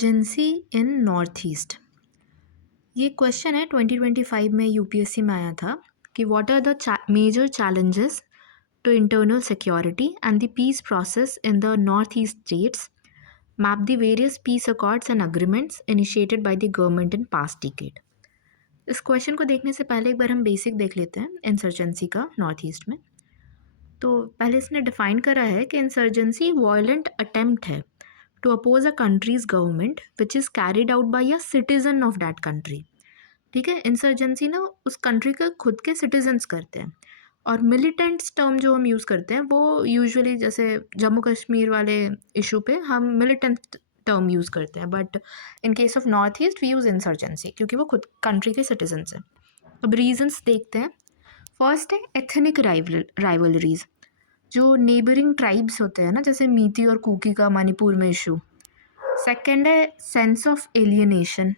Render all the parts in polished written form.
Agency in North East. ये question है 2025 में यूपीएससी में आया था कि what are the major challenges to internal security and the peace process in the North East states, map the various peace accords and agreements initiated by the government in past decade. इस question को देखने से पहले एक बार हम basic देख लेते हैं इंसर्जेंसी का नॉर्थ ईस्ट में। तो पहले इसने डिफाइन करा है कि इंसर्जेंसी वॉयलेंट अटेम्प्ट है to oppose a country's government which is carried out by a citizen of that country। ठीक है, इंसर्जेंसी ना उस कंट्री के खुद के सिटीजन्स करते हैं। और मिलिटेंट्स टर्म जो हम यूज़ करते हैं वो यूजुअली जैसे जम्मू कश्मीर वाले इशू पे हम मिलिटेंट टर्म यूज़ करते हैं, but in case of north East we use insurgency क्योंकि वो खुद कंट्री के सिटीजन्स हैं। अब रीजंस देखते हैं। फर्स्ट है एथनिक राइवलरीज, जो नेबरिंग ट्राइब्स होते हैं ना, जैसे मीती और कुकी का मणिपुर में इशू। सेकेंड है सेंस ऑफ एलियनेशन,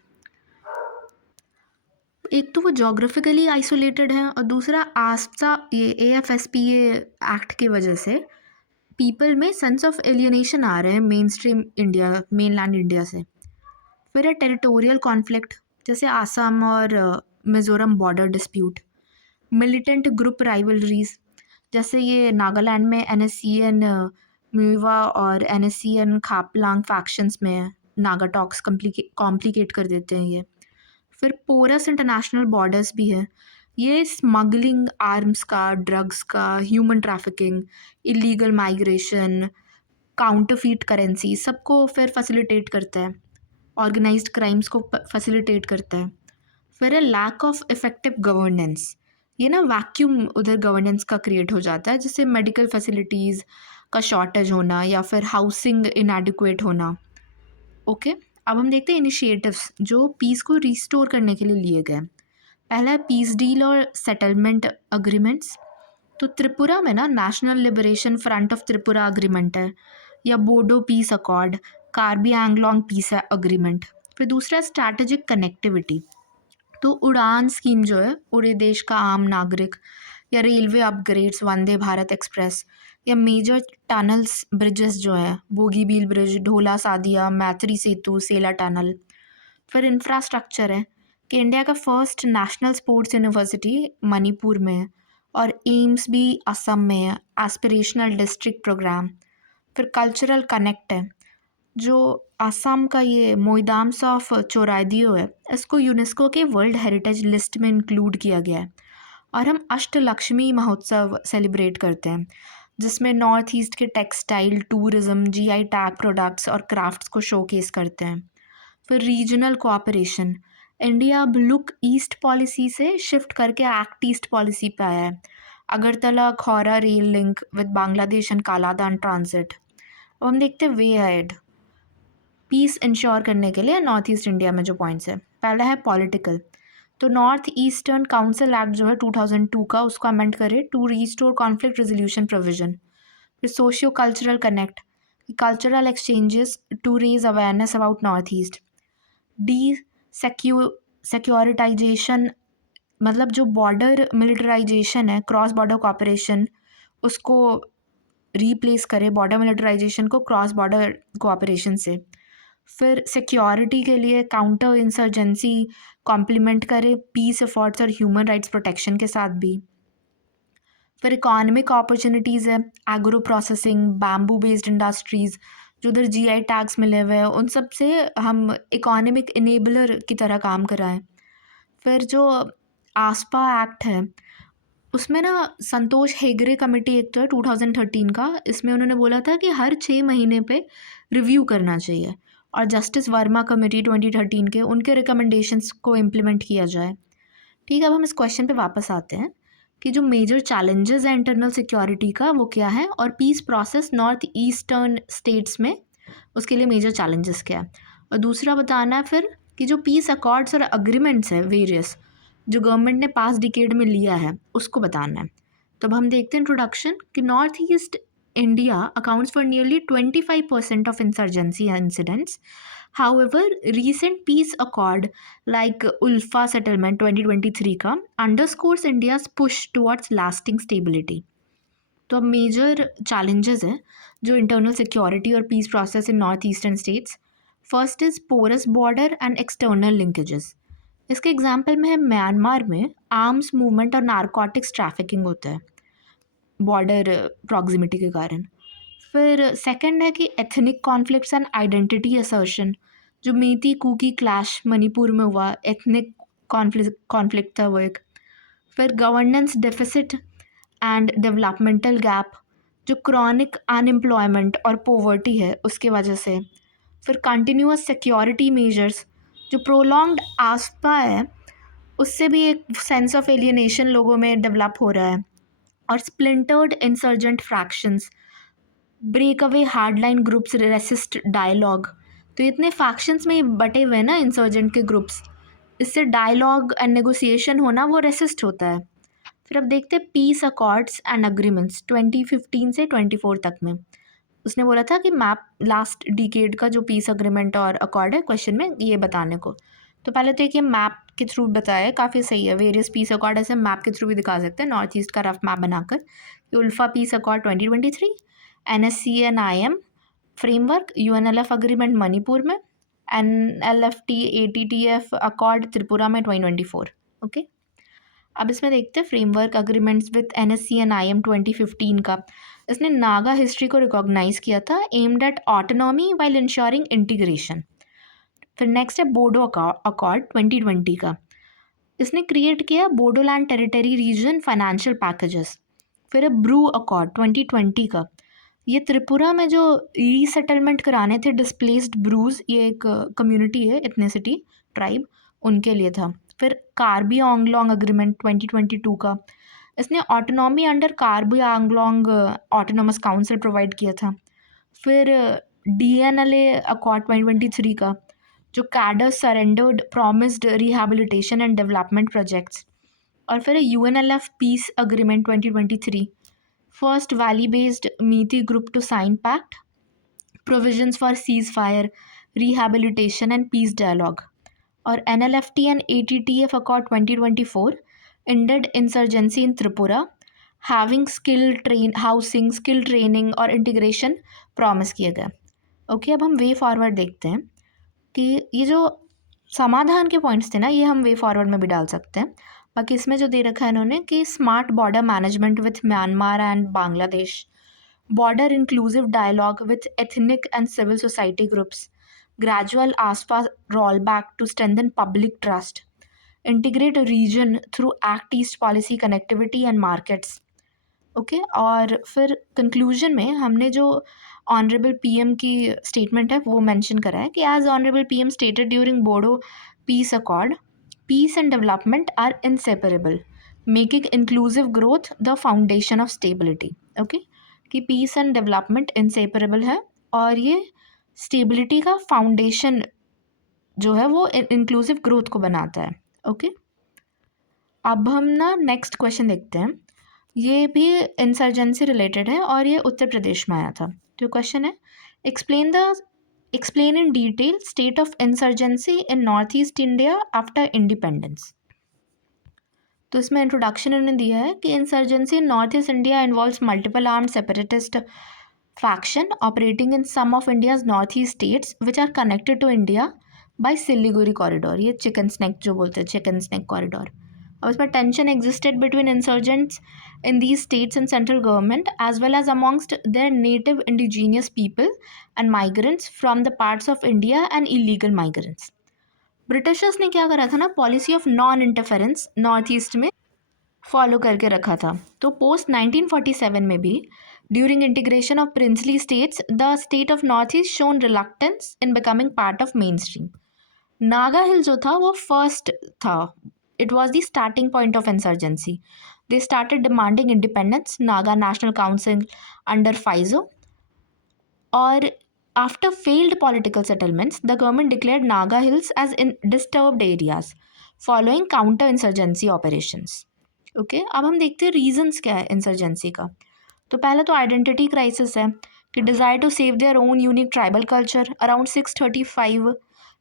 एक तो वो जोग्राफिकली आइसोलेटेड है और दूसरा आस्था ये AFSPA एक्ट की वजह से पीपल में सेंस ऑफ एलियनेशन आ रहे हैं main stream India, mainland India से। फिर है टेरिटोरियल कॉन्फ्लिक्ट, जैसे आसाम और Mizoram border dispute. Militant group rivalries, जैसे ये नागालैंड में NSCN म्यूवा और NSCN खापलांग फैक्शंस में नागा टॉक्स कॉम्प्लिकेट कर देते हैं ये। फिर पोरस इंटरनेशनल बॉर्डर्स भी है, ये स्मगलिंग आर्म्स का, ड्रग्स का, human trafficking, illegal migration, counterfeit currency सबको फिर फैसिलिटेट करता है, ऑर्गेनाइज्ड क्राइम्स को फैसिलिटेट करता है। फिर है लैक ऑफ इफेक्टिव गवर्नेंस, ये ना वैक्यूम उधर गवर्नेंस का क्रिएट हो जाता है, जैसे मेडिकल फैसिलिटीज़ का शॉर्टेज होना या फिर हाउसिंग इनएडिक्वेट होना। ओके, अब हम देखते हैं इनिशिएटिव्स जो पीस को रिस्टोर करने के लिए लिए गए। पहला है पीस डील और सेटलमेंट अग्रीमेंट्स। तो त्रिपुरा में ना national liberation front of Tripura agreement है, या Bodo peace accord, Karbi Anglong piece agreement. फिर दूसरा स्ट्रैटेजिक कनेक्टिविटी, तो उड़ान स्कीम जो है, पूरे देश का आम नागरिक, या railway upgrades, Vande Bharat express, या मेजर टनल्स ब्रिजेस जो हैं, बोगीबील ब्रिज, ढोला सादिया, मैत्री सेतु, सेला टनल। फिर इंफ्रास्ट्रक्चर है कि इंडिया का first national sports university Manipur में है और एम्स भी असम में है, एस्पिरेशनल डिस्ट्रिक्ट प्रोग्राम। फिर कल्चरल कनेक्ट है, जो आसाम का ये मोइदाम्स ऑफ चोरादियो है, इसको यूनेस्को के वर्ल्ड हेरिटेज लिस्ट में इंक्लूड किया गया है। और हम अष्टलक्ष्मी महोत्सव सेलिब्रेट करते हैं, जिसमें नॉर्थ ईस्ट के textile, tourism, GI tag products और क्राफ्ट्स को शोकेस करते हैं। फिर रीजनल कोऑपरेशन, इंडिया अब लुक ईस्ट पॉलिसी से शिफ्ट करके एक्ट ईस्ट पॉलिसी पे आया है। Agartala Akhaura rail link with Bangladesh and Kaladan transit. अब हम देखते हैं वे अहेड पीस इंश्योर करने के लिए नॉर्थ ईस्ट इंडिया में जो पॉइंट्स है। पहला है पॉलिटिकल, तो नॉर्थ ईस्टर्न काउंसिल एक्ट जो है 2002 का, उसको अमेंड करे to restore conflict resolution provision. फिर socio cultural connect, cultural exchanges to raise awareness about north east. Desecuritisation, मतलब जो बॉर्डर मिलिटराइजेशन है, क्रॉस बॉर्डर कोऑपरेशन, उसको रीप्लेस करे बॉर्डर मिलिटराइजेशन को क्रॉस बॉर्डर कोऑपरेशन से। फिर सिक्योरिटी के लिए काउंटर इंसर्जेंसी कॉम्प्लीमेंट करे पीस एफर्ट्स और ह्यूमन राइट्स प्रोटेक्शन के साथ भी। फिर इकोनॉमिक अपॉर्चुनिटीज़ है, agro processing, bamboo based industries, जो उधर GI टैग्स मिले हुए हैं, उन सब से हम इकोनॉमिक इनेबलर की तरह काम कराएं। फिर जो आस्पा एक्ट है, उसमें ना संतोष हेगड़े कमेटी एक तो है 2013 का, इसमें उन्होंने बोला था कि हर 6 महीने पे रिव्यू करना चाहिए, और जस्टिस वर्मा कमेटी 2013 के, उनके रिकमेंडेशंस को इम्प्लीमेंट किया जाए। ठीक है, अब हम इस क्वेश्चन पे वापस आते हैं कि जो मेजर चैलेंजेस हैं इंटरनल सिक्योरिटी का वो क्या है, और peace process north Eastern states में उसके लिए मेजर चैलेंजेस क्या है। और दूसरा बताना है फिर कि जो पीस अकॉर्ड्स और अग्रीमेंट्स हैं वेरियस, जो गवर्नमेंट ने पास डिकेड में लिया है, उसको बताना है। तो अब हम देखते हैं इंट्रोडक्शन कि north east India accounts for nearly 25% of insurgency incidents. However, recent peace accord like ULFA settlement 2023 का underscores India's push towards lasting stability। तो अब मेजर चैलेंजेस हैं जो इंटरनल सिक्योरिटी और peace process in North Eastern states. First is porous border and external linkages. इसके example में है Myanmar में आर्म्स मूवमेंट और नारकोटिक्स ट्रैफिकिंग होता है बॉर्डर प्रॉक्सिमिटी के कारण। फिर सेकंड है कि ethnic conflicts and identity assertion, जो मीती कुकी क्लैश मणिपुर में हुआ, एथनिक कॉन्फ्लिक्ट था वो एक। फिर governance deficit and developmental gap, जो क्रॉनिक अनएम्प्लॉयमेंट और पोवर्टी है उसके वजह से। फिर कंटिन्यूअस सिक्योरिटी मेजर्स, जो प्रोलॉन्ग्ड आस्था है उससे भी एक सेंस ऑफ एलियनेशन लोगों में डेवलप हो रहा है। और splintered insurgent fractions, break away hardline groups, resist dialogue. तो इतने फैक्शंस में बटे हुए हैं ना इंसर्जेंट के ग्रुप्स, इससे डायलॉग एंड नेगोशिएशन होना वो रेसिस्ट होता है। फिर अब देखते हैं पीस अकॉर्ड्स एंड अग्रीमेंट्स 2015 से 24 तक में। उसने बोला था कि मैप लास्ट डिकेड का जो पीस अग्रीमेंट और अकॉर्ड है क्वेश्चन में ये बताने को। तो पहले तो एक ये मैप के थ्रू बताया, काफ़ी सही है। वेरियस पीस अकॉर्ड ऐसे मैप के थ्रू भी दिखा सकते हैं, नॉर्थ ईस्ट का रफ मैप बनाकर। ये ULFA peace accord 2023, NSCN-IM framework, UNLF agreement Manipur में, NLFT ATTF अकॉर्ड त्रिपुरा में 2024। ओके, अब इसमें देखते हैं फ्रेमवर्क अग्रीमेंट्स विद NSCN-IM 2015 का। इसने नागा हिस्ट्री को रिकॉग्नाइज किया था, aimed at autonomy while ensuring integration. फिर नेक्स्ट है बोडो अकॉर्ड 2020 का। इसने क्रिएट किया Bodoland territory region financial packages. फिर है ब्रू अकॉर्ड 2020 का। ये त्रिपुरा में जो रीसेटलमेंट कराने थे डिस्प्लेस्ड ब्रूज, ये एक कम्युनिटी है, एथनिसिटी, ट्राइब, उनके लिए था। फिर कार्बी आंगलोंग अग्रीमेंट 2022 का। इसने autonomy under Karbi Anglong autonomous council provide किया था। फिर DNLA अकॉर्ड 2023 का, जो cadre surrendered promised rehabilitation and development projects. और फिर UNLF peace agreement 2023, first valley based Meitei group to sign pact, provisions for ceasefire, rehabilitation and peace dialogue. और NLFT and ATTF accord 2024, ended insurgency in Tripura, having housing, skill training और integration promise किया गया। Okay, अब हम way forward देखते हैं कि ये जो समाधान के पॉइंट्स थे ना, ये हम वे फॉरवर्ड में भी डाल सकते हैं। बाकी इसमें जो दे रखा है इन्होंने कि smart border management with Myanmar and Bangladesh, border inclusive dialogue with ethnic and civil society groups, gradual ASPA rollback to strengthen public trust, integrate region through Act East policy connectivity and markets। Okay, और फिर conclusion में हमने जो honourable PM की statement है वो mention करा है कि as honourable PM stated during Bodo peace accord, peace and development are inseparable, making inclusive growth the foundation of stability. Okay, कि पीस एंड डेवलपमेंट इनसेपरेबल है और ये स्टेबिलिटी का फाउंडेशन जो है वो इंक्लूसिव ग्रोथ को बनाता है। ओके, अब हम ना नेक्स्ट क्वेश्चन देखते हैं। ये भी इंसर्जेंसी रिलेटेड है और ये उत्तर प्रदेश में आया था। तो क्वेश्चन है, explain in detail state of insurgency in North east India after independence. तो इसमें इंट्रोडक्शन इन्होंने दिया है कि insurgency in North east India involves multiple armed separatist faction operating in some of India's northeast states which are connected to India by Siliguri corridor। ये chicken snack जो बोलते हैं, चिकन स्नैक कॉरिडोर। और इसमें tension existed between insurgents in these states and central government as well as amongst their native indigenous people and migrants from the parts of India and illegal migrants. Britishers ने क्या करा था ना, policy of non interference north east में follow करके रखा था। तो पोस्ट 1947 में भी during integration of princely states the state of north east shown reluctance in becoming part of mainstream. Naga hill जो था वो फर्स्ट था, it was the starting point of insurgency. They started demanding independence, Naga national council under Phizo. और after failed political settlements, the government declared Naga Hills as in disturbed areas following counter-insurgency operations। Okay, अब हम देखते हैं reasons क्या है insurgency का। तो पहले तो आइडेंटिटी क्राइसिस है कि desire to save their own unique tribal culture, around 635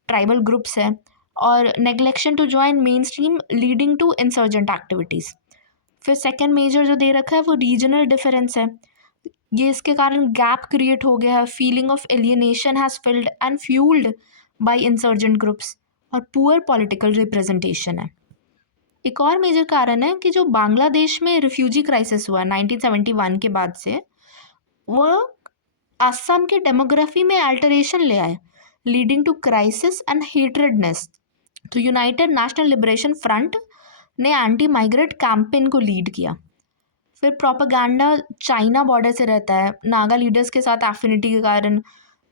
tribal groups हैं, और neglection to join main stream leading to insurgent activities. फिर सेकेंड मेजर जो दे रखा है वो रीजनल डिफरेंस है, ये इसके कारण गैप क्रिएट हो गया है, feeling of alienation has filled and fuelled by insurgent groups और पुअर पॉलिटिकल रिप्रेजेंटेशन है। एक और मेजर कारण है कि जो बांग्लादेश में रिफ्यूजी क्राइसिस हुआ 1971 के बाद से, वो असम के डेमोग्राफी में अल्टरेशन ले आए, लीडिंग टू क्राइसिस एंड हेट्रेडनेस। तो यूनाइटेड नेशनल लिबरेशन फ्रंट ने एंटी माइग्रेट कैंपेन को लीड किया। फिर प्रोपेगेंडा चाइना बॉर्डर से रहता है, नागा लीडर्स के साथ एफिनिटी के कारण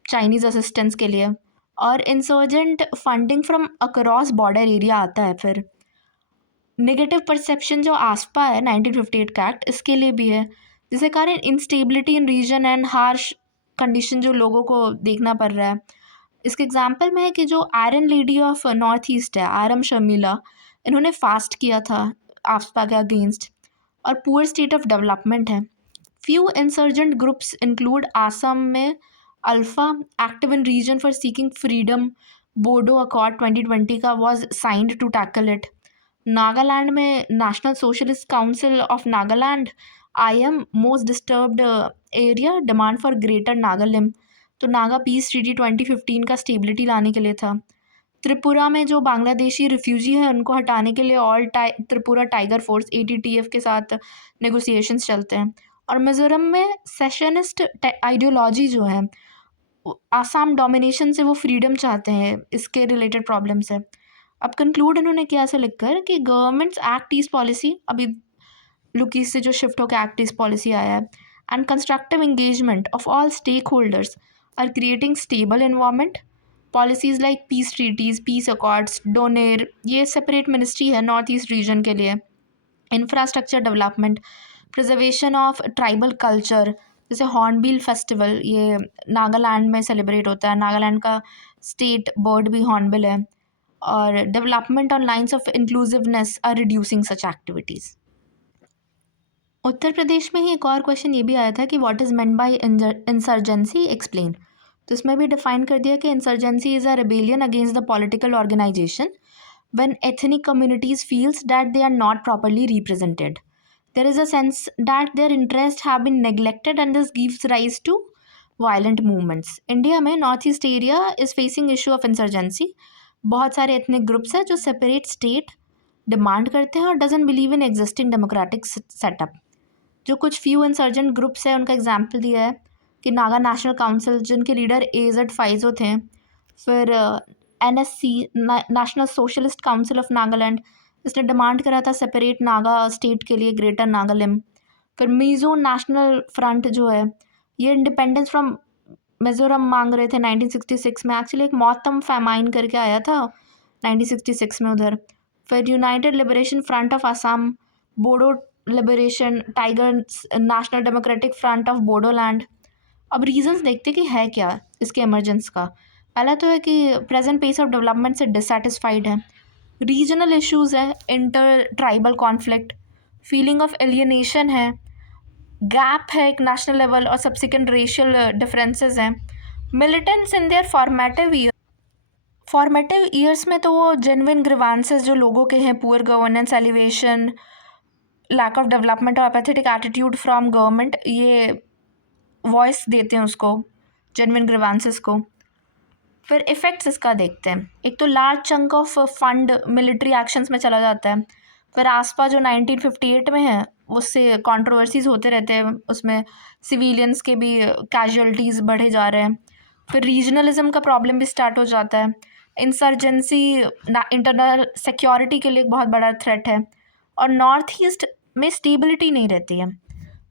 चाइनीज़ असिस्टेंस के लिए, और insurgent funding from across border area आता है। फिर नेगेटिव परसेप्शन जो आसपा है 1958 का एक्ट, इसके लिए भी है, जिसके कारण instability in region and harsh condition जो लोगों को देखना पड़ रहा है। इसके एग्जाम्पल में है कि जो iron lady of north east है, आरम शर्मिला, इन्होंने फास्ट किया था आसपा के अगेंस्ट। और पुअर स्टेट ऑफ डेवलपमेंट है। Few insurgent groups include Assam में ULFA, active in region for seeking freedom, Bodo accord 2020 का was signed to tackle it. Nagaland में national socialist council of Nagaland, IM most disturbed area, demand for greater Nagalim, तो Naga peace treaty 2015 का stability लाने के लिए था। त्रिपुरा में जो बांग्लादेशी रिफ्यूजी हैं उनको हटाने के लिए त्रिपुरा टाइगर फोर्स ATTF के साथ नेगोशिएशंस चलते हैं। और मिजोरम में सेशनिस्ट आइडियोलॉजी जो है, आसाम डोमिनेशन से वो फ्रीडम चाहते हैं, इसके रिलेटेड प्रॉब्लम्स है। अब कंक्लूड इन्होंने किया ऐसा लिखकर कि गवर्नमेंट्स एक्ट ईस्ट पॉलिसी, अभी लुकीज से जो शिफ्ट होकर एक्ट ईस्ट पॉलिसी आया है, and constructive engagement of all stakeholders are creating stable environment. Policies like peace treaties, peace accords, DoNER, ये सेपरेट मिनिस्ट्री है नॉर्थ ईस्ट रीजन के लिए। Infrastructure development, preservation of tribal culture, जैसे Hornbill Festival ये नागालैंड में celebrate होता है, नागालैंड का स्टेट बर्ड भी हॉर्नबिल है। और development on lines of inclusiveness are reducing such activities. Uttar Pradesh में ही एक और क्वेश्चन ये भी आया था कि what is meant by insurgency, explain. तो इसमें भी डिफाइन कर दिया कि insurgency is a rebellion against the political organisation when ethnic communities feels that they are not properly represented. There is a sense that their interests have been neglected and this gives rise to violent movements. India में north east area is facing issue of insurgency. बहुत सारे ethnic groups हैं जो separate state demand करते हैं और doesn't believe in existing democratic setup. जो कुछ फ्यू इंसर्जेंट ग्रुप्स हैं उनका एग्जाम्पल दिया है कि नागा नेशनल काउंसिल, जिनके लीडर AZ फाइजो थे। फिर NSC, national socialist council of Nagaland, इसने डिमांड करा था सेपरेट नागा स्टेट के लिए, ग्रेटर नागालिम। फिर मीज़ो नेशनल फ्रंट जो है, ये इंडिपेंडेंस फ्रॉम मिज़ोरम मांग रहे थे 1966 में। एक्चुअली एक मौतम फैमाइन करके आया था 1966 में उधर। फिर United liberation front of Assam, Bodo liberation, tiger national democratic front of Bodoland. अब रीजंस देखते कि है क्या इसके इमरजेंस का। पहला तो है कि प्रेजेंट पेस ऑफ डेवलपमेंट से डिससेटिस्फाइड है, रीजनल इश्यूज है, inter tribal conflict, feeling of alienation है, गैप है एक नेशनल लेवल और सब्सिक्वेंट रेशियल डिफरेंसेस हैं, militants in their formative years में तो वो जेन्युइन ग्रीवांसेस जो लोगों के हैं, poor governance, elevation, lack of development और एपैथेटिक एटीट्यूड फ्रॉम गवर्नमेंट, ये वॉइस देते हैं उसको, जेन्युइन ग्रीवांसेस को। फिर इफ़ेक्ट्स इसका देखते हैं। एक तो large chunk of fund military actions में चला जाता है। फिर आसपा जो 1958 में है उससे कंट्रोवर्सीज होते रहते हैं, उसमें सिविलियंस के भी कैजुअलिटीज़ बढ़े जा रहे हैं। फिर रीजनलिज्म का प्रॉब्लम भी स्टार्ट हो जाता है। इंसर्जेंसी इंटरनल सिक्योरिटी के लिए एक बहुत बड़ा थ्रेट है और नॉर्थ ईस्ट में स्टेबिलिटी नहीं रहती है।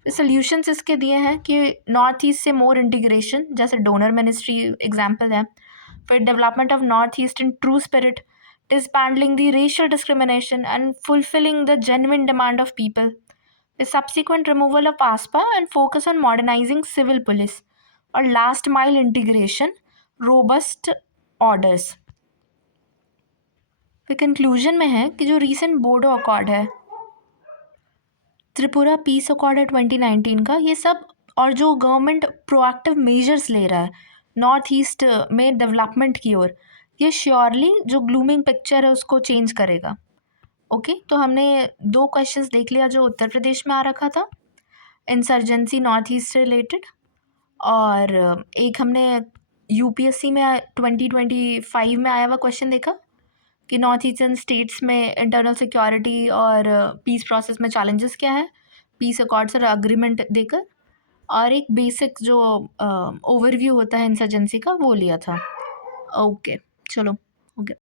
सॉल्यूशंस इसके दिए हैं कि नॉर्थ ईस्ट से मोर इंटीग्रेशन, जैसे डोनर मिनिस्ट्री एग्जाम्पल है। फिर development of north east in true spirit, dismantling the racial discrimination and fulfilling the genuine demand of people. The subsequent removal of ASPA and focus on modernizing civil police और last mile integration, robust orders. फिर conclusion में है कि जो recent Bodo accord है, Tripura peace accord है 2019 का, ये सब और जो गवर्नमेंट प्रोएक्टिव मेजर्स ले रहा है नॉर्थ ईस्ट में डेवलपमेंट की ओर, ये श्योरली जो ग्लूमिंग पिक्चर है उसको चेंज करेगा। ओके, तो हमने 2 क्वेश्चंस देख लिया जो उत्तर प्रदेश में आ रखा था, इंसर्जेंसी नॉर्थ ईस्ट से रिलेटेड, और एक हमने यूपीएससी में 2025 में आया हुआ क्वेश्चन देखा कि नॉर्थ ईस्टर्न स्टेट्स में इंटरनल सिक्योरिटी और पीस प्रोसेस में चैलेंजेस क्या है, पीस अकॉर्ड्स और अग्रीमेंट देकर, और एक बेसिक जो ओवरव्यू होता है इंसर्जेंसी का वो लिया था। ओके, चलो